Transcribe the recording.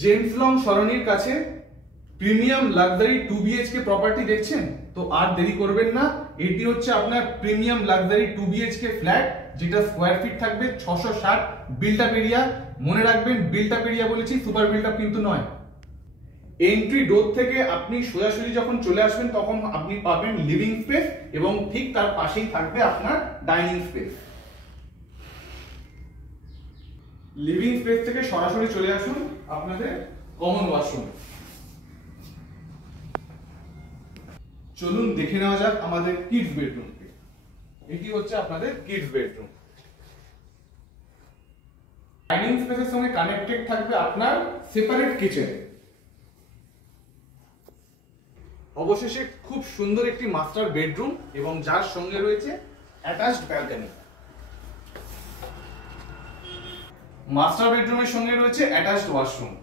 James long সরণির কাছে premium luxury 2 BHK property দেখছেন? তো আর দেরি করবেন না, এটি হচ্ছে আপনার প্রিমিয়াম লাক্সারি 2 বিএইচকে ফ্ল্যাট, যেটা স্কোয়ার ফিট থাকবে 660, বিল্ট আপ এরিয়া। মনে রাখবেন, বিল্ট আপ এরিয়া বলেছি, সুপার বিল্ট আপ কিন্তু নয়। এন্ট্রি ডোর থেকে আপনি সোজাসুজি যখন চলে আসবেন তখন আপনি পাবেন লিভিং স্পেস এবং ঠিক তার পাশেই থাকবে আপনার ডাইনিং স্পেস। লিভিং স্পেস থেকে সরাসরি চলে আসুন আপনাদের কমন ওয়াশরুম। চলুন দেখে নেওয়া যাক আমাদের কিডস বেডরুমকে। এটি হচ্ছে আপনাদের কিডস বেডরুম। ডাইনিং স্পেসের সঙ্গে কানেক্টেড থাকবে আপনার সেপারেট কিচেন। অবশেষে খুব সুন্দর একটি মাস্টার বেডরুম এবং যার সঙ্গে রয়েছে অ্যাটাচড ব্যালকনি। মাস্টার বেডরুমের সঙ্গে রয়েছে অ্যাটাচড ওয়াশরুম।